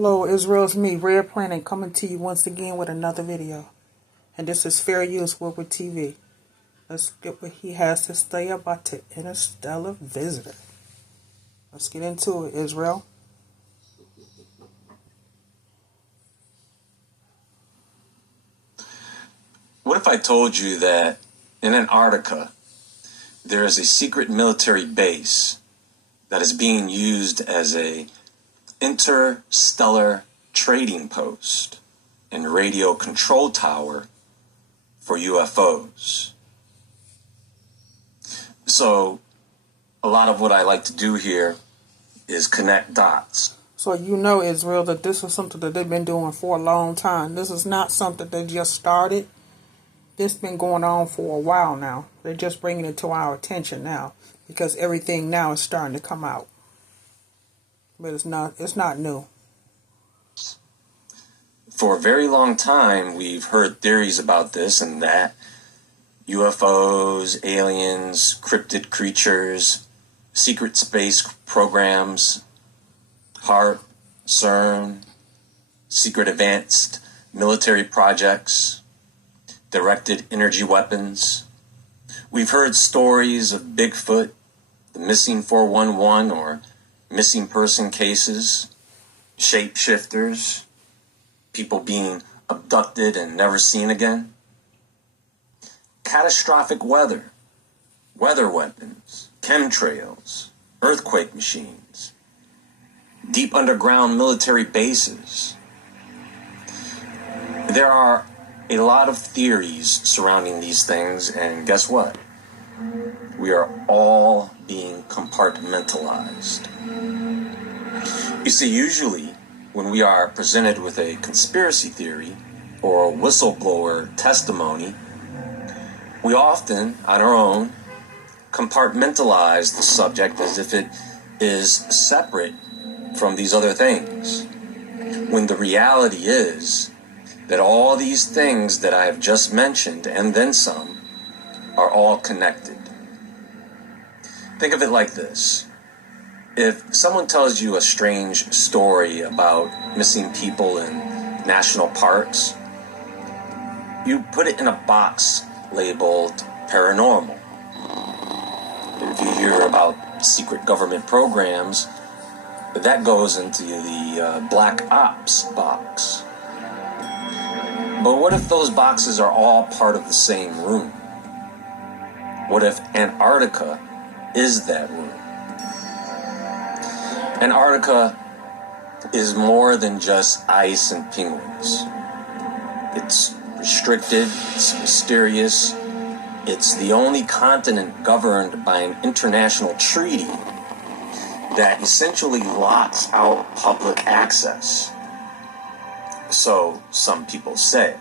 Hello Israel, it's me, Red Planet, coming to you once again with another video. And this is Fair Use Woodward TV. Let's get what he has to say about the interstellar visitor. Let's get into it, Israel. What if I told you that in Antarctica there is a secret military base that is being used as a interstellar trading post and radio control tower for UFOs? So a lot of what I like to do here is connect dots. So you know, Israel, that this is something that they've been doing for a long time. This is not something they just started. This has been going on for a while now. They're just bringing it to our attention now because everything now is starting to come out. But it's not new. For a very long time, we've heard theories about this and that. UFOs, aliens, cryptid creatures, secret space programs, HAARP, CERN, secret advanced military projects, directed energy weapons. We've heard stories of Bigfoot, the missing 411 or missing person cases, shapeshifters, people being abducted and never seen again, catastrophic weather weapons, chemtrails, earthquake machines, deep underground military bases. There are a lot of theories surrounding these things, and guess what? We are all being compartmentalized. You see, usually when we are presented with a conspiracy theory or a whistleblower testimony, we often, on our own, compartmentalize the subject as if it is separate from these other things, when the reality is that all these things that I have just mentioned, and then some, are all connected. Think of it like this. If someone tells you a strange story about missing people in national parks, you put it in a box labeled paranormal. If you hear about secret government programs, that goes into the black ops box. But what if those boxes are all part of the same room? What if Antarctica is that room? Antarctica is more than just ice and penguins. It's restricted, it's mysterious, it's the only continent governed by an international treaty that essentially locks out public access. So some people say.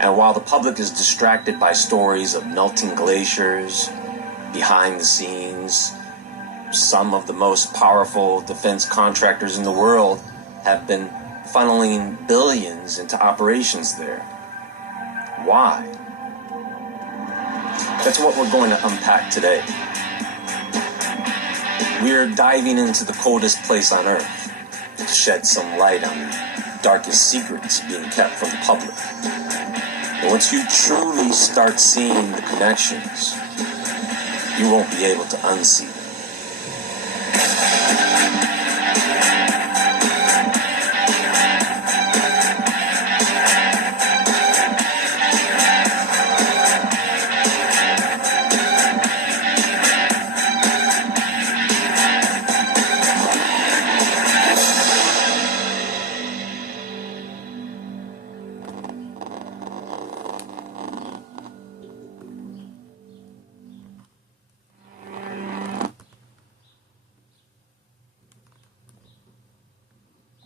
And while the public is distracted by stories of melting glaciers, behind the scenes, some of the most powerful defense contractors in the world have been funneling billions into operations there. Why? That's what we're going to unpack today. We're diving into the coldest place on Earth to shed some light on the darkest secrets being kept from the public. And once you truly start seeing the connections, you won't be able to unsee them.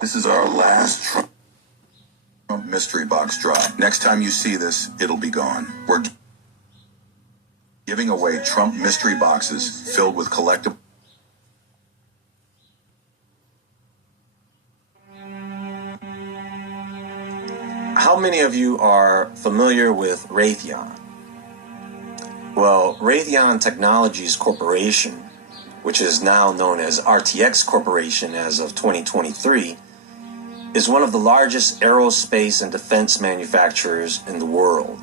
This is our last Trump mystery box drop. Next time you see this, it'll be gone. We're giving away Trump mystery boxes filled with collectible. How many of you are familiar with Raytheon? Well, Raytheon Technologies Corporation which is now known as RTX Corporation as of 2023, is one of the largest aerospace and defense manufacturers in the world.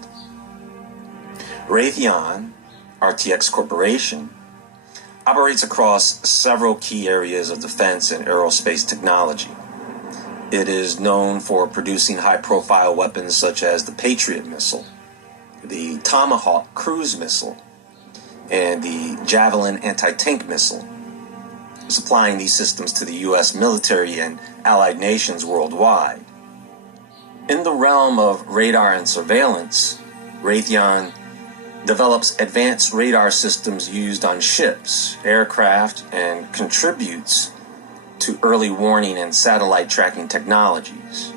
Raytheon, RTX Corporation, operates across several key areas of defense and aerospace technology. It is known for producing high-profile weapons such as the Patriot missile, the Tomahawk cruise missile, and the Javelin anti-tank missile, supplying these systems to the U.S. military and allied nations worldwide. In the realm of radar and surveillance, Raytheon develops advanced radar systems used on ships, aircraft, and contributes to early warning and satellite tracking technologies.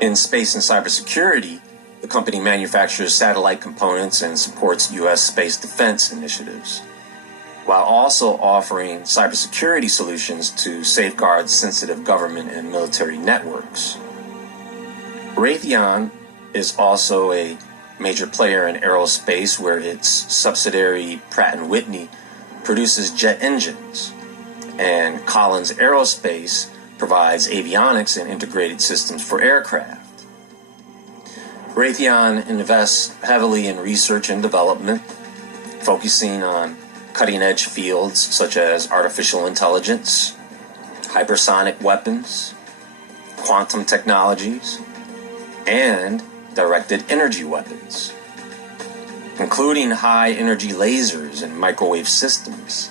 In space and cybersecurity, the company manufactures satellite components and supports U.S. space defense initiatives, while also offering cybersecurity solutions to safeguard sensitive government and military networks. Raytheon is also a major player in aerospace, where its subsidiary Pratt & Whitney produces jet engines, and Collins Aerospace provides avionics and integrated systems for aircraft. Raytheon invests heavily in research and development, focusing on cutting-edge fields such as artificial intelligence, hypersonic weapons, quantum technologies, and directed energy weapons, including high-energy lasers and microwave systems.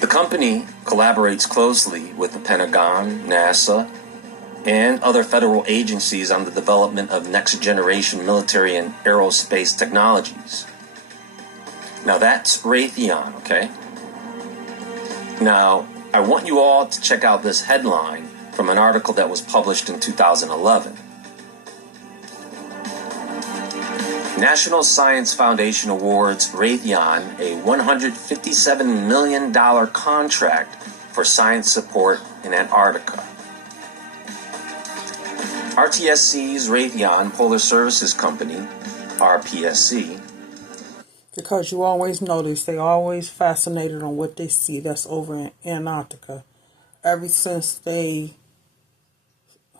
The company collaborates closely with the Pentagon, NASA, and other federal agencies on the development of next-generation military and aerospace technologies. Now that's Raytheon, okay? Now, I want you all to check out this headline from an article that was published in 2011. National Science Foundation awards Raytheon a $157 million contract for science support in Antarctica. RTSC's Raytheon Polar Services Company, RPSC. Because you always notice they always fascinated on what they see that's over in Antarctica. Ever since they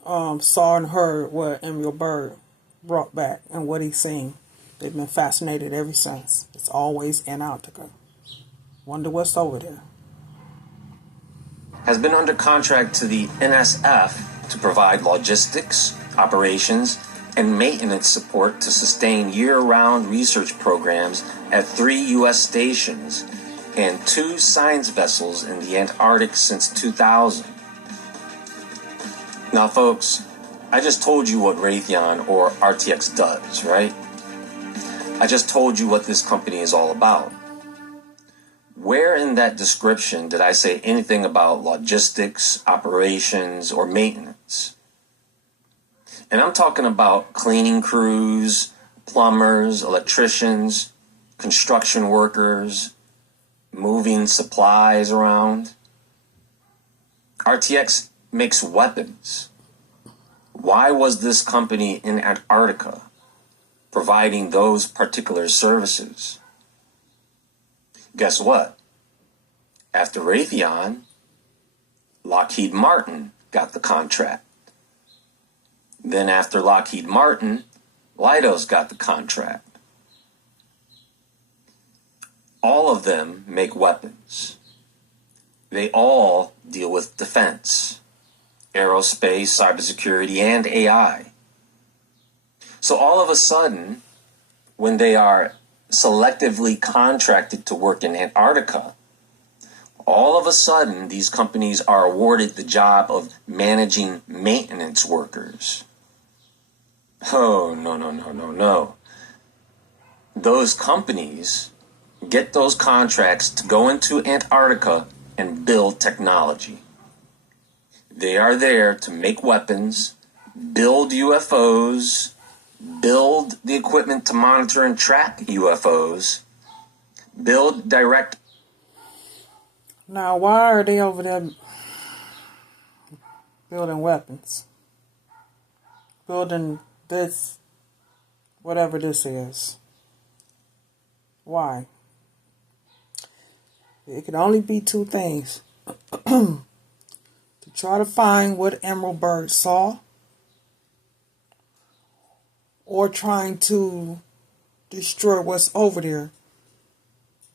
saw and heard what Emil Byrd brought back and what he's seen. They've been fascinated ever since. It's always Antarctica. Wonder what's over there. Has been under contract to the NSF to provide logistics, operations, and maintenance support to sustain year-round research programs at 3 U.S. stations and 2 science vessels in the Antarctic since 2000. Now, folks, I just told you what Raytheon or RTX does, right? I just told you what this company is all about. Where in that description did I say anything about logistics, operations, or maintenance? And I'm talking about cleaning crews, plumbers, electricians, construction workers, moving supplies around. RTX makes weapons. Why was this company in Antarctica providing those particular services? Guess what? After Raytheon, Lockheed Martin got the contract. Then after Lockheed Martin, Leidos got the contract. All of them make weapons. They all deal with defense, aerospace, cybersecurity, and AI. So all of a sudden, when they are selectively contracted to work in Antarctica, all of a sudden these companies are awarded the job of managing maintenance workers. Oh, no. Those companies get those contracts to go into Antarctica and build technology. They are there to make weapons, build UFOs, build the equipment to monitor and track UFOs, build direct. Now, why are they over there building weapons? Building this, whatever this is. Why? It can only be two things. To try to find what Emerald Bird saw, or trying to destroy what's over there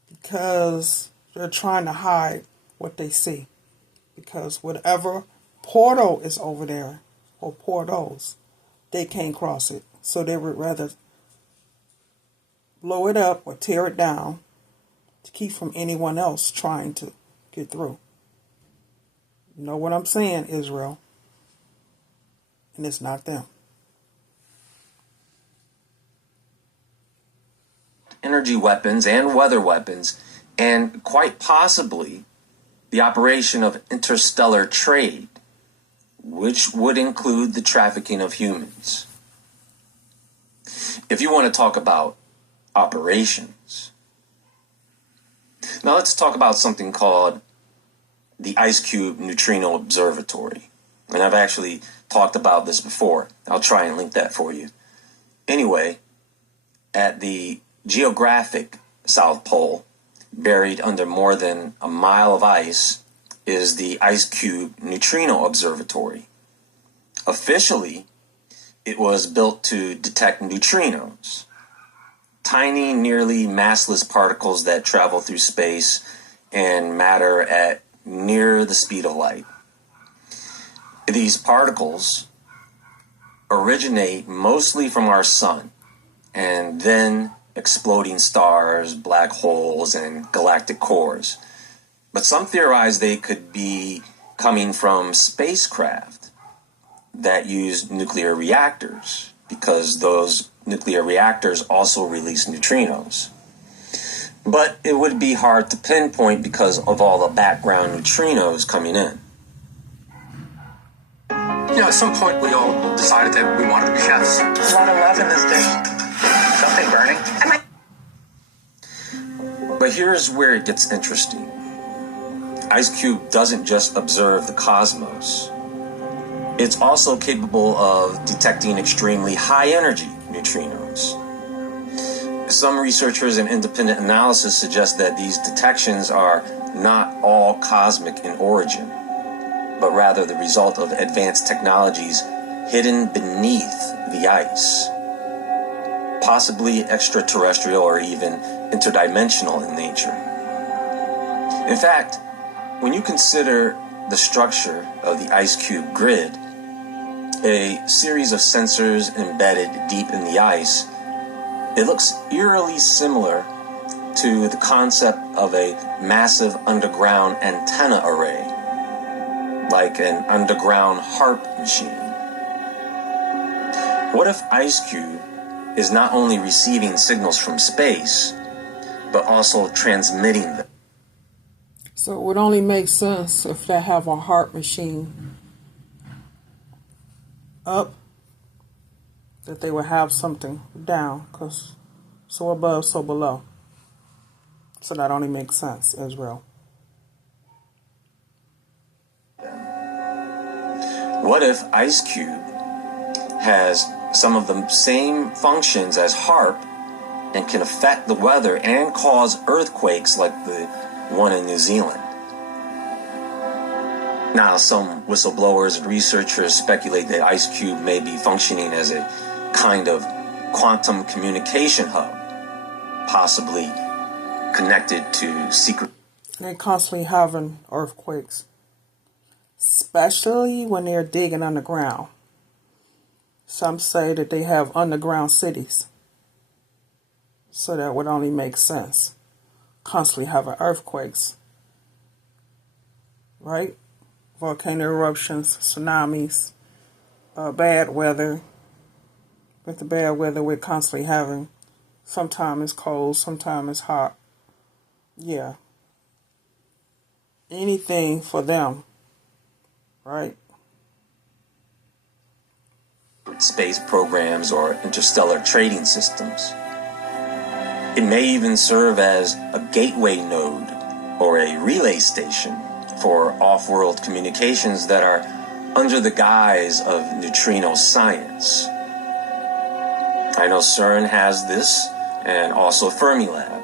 because they're trying to hide what they see. Because whatever portal is over there, or portals, they can't cross it. So they would rather blow it up or tear it down to keep from anyone else trying to get through. You know what I'm saying, Israel? And it's not them. Energy weapons and weather weapons, and quite possibly the operation of interstellar trade, which would include the trafficking of humans. If you want to talk about operations, now let's talk about something called the IceCube Neutrino Observatory. And I've actually talked about this before. I'll try and link that for you. Anyway, at the geographic South Pole, buried under more than a mile of ice, is the IceCube Neutrino Observatory. Officially, it was built to detect neutrinos, tiny, nearly massless particles that travel through space and matter at near the speed of light. These particles originate mostly from our sun, and then exploding stars, black holes, and galactic cores. But some theorize they could be coming from spacecraft that use nuclear reactors, because those nuclear reactors also release neutrinos. But it would be hard to pinpoint because of all the background neutrinos coming in. You know, at some point we all decided that we wanted to be chefs. A lot of love in this dish. Something burning. But here's where it gets interesting. IceCube doesn't just observe the cosmos. It's also capable of detecting extremely high energy neutrinos. Some researchers and independent analysis suggest that these detections are not all cosmic in origin, but rather the result of advanced technologies hidden beneath the ice, possibly extraterrestrial or even interdimensional in nature. In fact, when you consider the structure of the IceCube grid, a series of sensors embedded deep in the ice, it looks eerily similar to the concept of a massive underground antenna array, like an underground HAARP machine. What if IceCube is not only receiving signals from space, but also transmitting them? So it would only make sense if they have a HAARP machine up, that they would have something down, because so above, so below. So that only makes sense, Israel. What if IceCube has some of the same functions as HAARP and can affect the weather and cause earthquakes like the one in New Zealand? Now, some whistleblowers and researchers speculate that IceCube may be functioning as a kind of quantum communication hub, possibly connected to secret. They're constantly having earthquakes, especially when they're digging underground. Some say that they have underground cities. So that would only make sense. Constantly having earthquakes, right? Volcano eruptions, tsunamis, bad weather. With the bad weather, we're constantly having, sometimes it's cold, sometimes it's hot. Yeah. Anything for them, right? Space programs or interstellar trading systems. It may even serve as a gateway node or a relay station for off-world communications that are under the guise of neutrino science. I know CERN has this, and also Fermilab.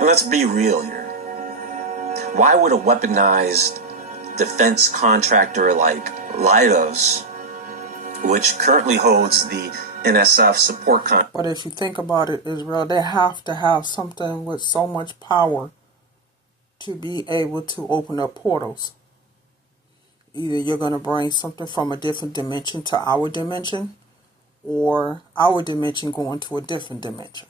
And let's be real here. Why would a weaponized defense contractor like Leidos, which currently holds the NSF support contract? But if you think about it, Israel, they have to have something with so much power to be able to open up portals. Either you're going to bring something from a different dimension to our dimension, or our dimension going to a different dimension.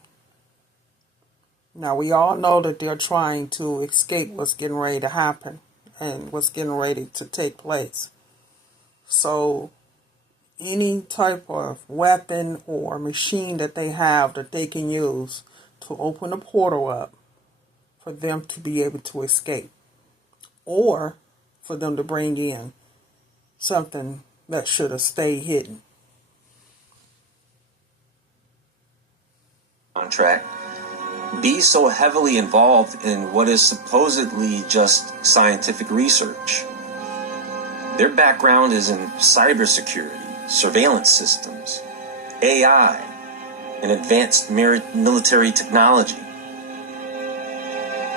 Now, we all know that they're trying to escape what's getting ready to happen and what's getting ready to take place. So, any type of weapon or machine that they have that they can use to open a portal up for them to be able to escape, or for them to bring in something that should have stayed hidden. Contract be so heavily involved in what is supposedly just scientific research. Their background is in cybersecurity, surveillance systems, AI, and advanced military technology.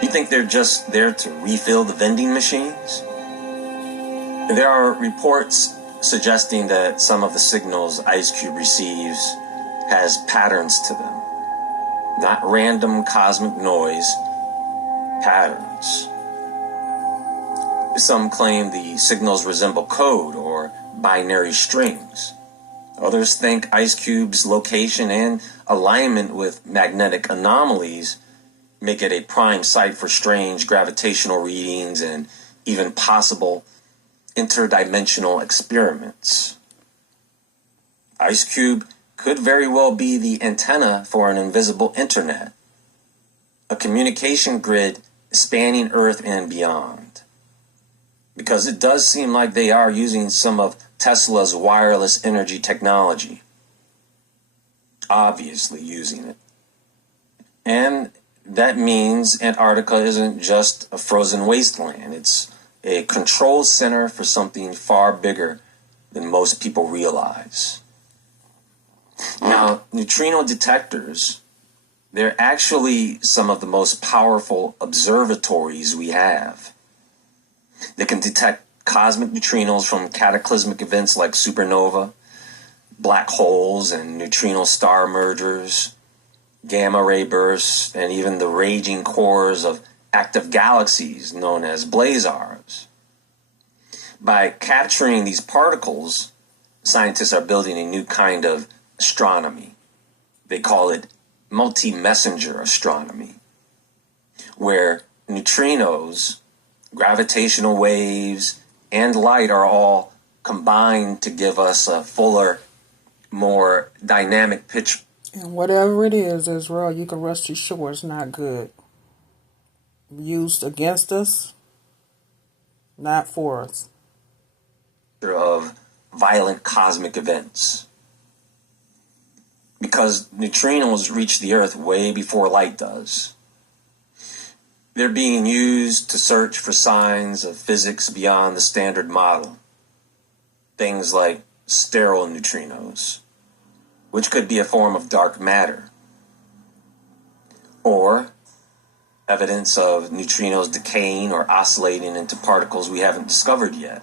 You think they're just there to refill the vending machines? There are reports suggesting that some of the signals IceCube receives has patterns to them. Not random cosmic noise, patterns. Some claim the signals resemble code or binary strings. Others think IceCube's location and alignment with magnetic anomalies make it a prime site for strange gravitational readings and even possible interdimensional experiments. IceCube could very well be the antenna for an invisible internet, a communication grid spanning Earth and beyond. Because it does seem like they are using some of Tesla's wireless energy technology. Obviously using it. And that means Antarctica isn't just a frozen wasteland. It's a control center for something far bigger than most people realize. Now, neutrino detectors, they're actually some of the most powerful observatories we have. They can detect cosmic neutrinos from cataclysmic events like supernova, black holes and neutrino star mergers, gamma ray bursts, and even the raging cores of active galaxies known as blazars. By capturing these particles, scientists are building a new kind of astronomy. They call it multi-messenger astronomy, where neutrinos, gravitational waves, and light are all combined to give us a fuller, more dynamic picture. And whatever it is, Israel, you can rest assured it's not good. Used against us, not for us. Of violent cosmic events. Because neutrinos reach the Earth way before light does. They're being used to search for signs of physics beyond the standard model. Things like sterile neutrinos, which could be a form of dark matter. Or evidence of neutrinos decaying or oscillating into particles we haven't discovered yet.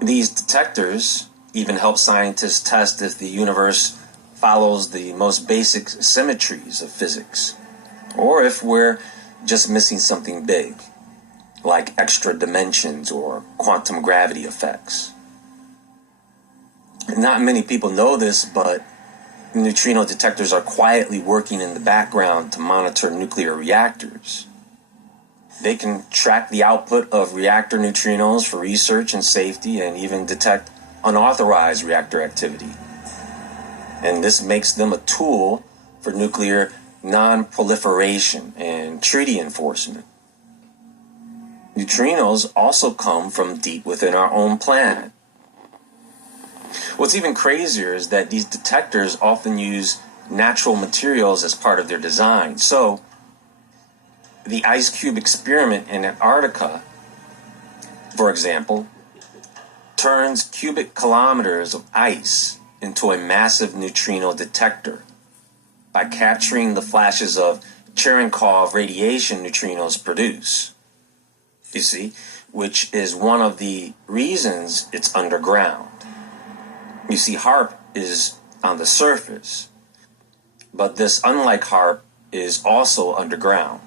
These detectors even help scientists test if the universe follows the most basic symmetries of physics, or if we're just missing something big, like extra dimensions or quantum gravity effects. Not many people know this, but neutrino detectors are quietly working in the background to monitor nuclear reactors. They can track the output of reactor neutrinos for research and safety, and even detect unauthorized reactor activity. And this makes them a tool for nuclear non-proliferation and treaty enforcement. Neutrinos also come from deep within our own planet. What's even crazier is that these detectors often use natural materials as part of their design. So, the IceCube experiment in Antarctica, for example, turns cubic kilometers of ice into a massive neutrino detector by capturing the flashes of Cherenkov radiation neutrinos produce. You see, which is one of the reasons it's underground. You see, HAARP is on the surface, but this, unlike HAARP, is also underground.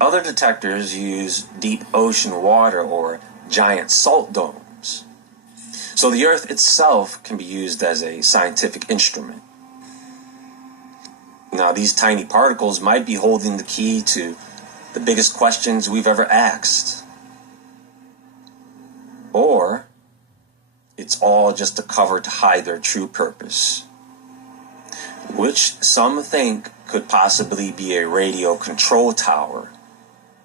Other detectors use deep ocean water or giant salt domes. So the Earth itself can be used as a scientific instrument. Now, these tiny particles might be holding the key to the biggest questions we've ever asked. Or it's all just a cover to hide their true purpose, which some think could possibly be a radio control tower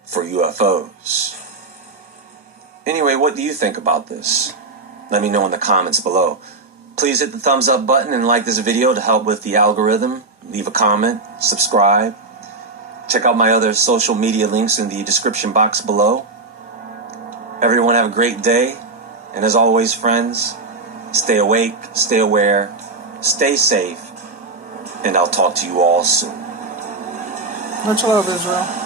for UFOs. Anyway, what do you think about this? Let me know in the comments below. Please hit the thumbs up button and like this video to help with the algorithm. Leave a comment, subscribe. Check out my other social media links in the description box below. Everyone have a great day. And as always, friends, stay awake, stay aware, stay safe, and I'll talk to you all soon. Much love, Israel.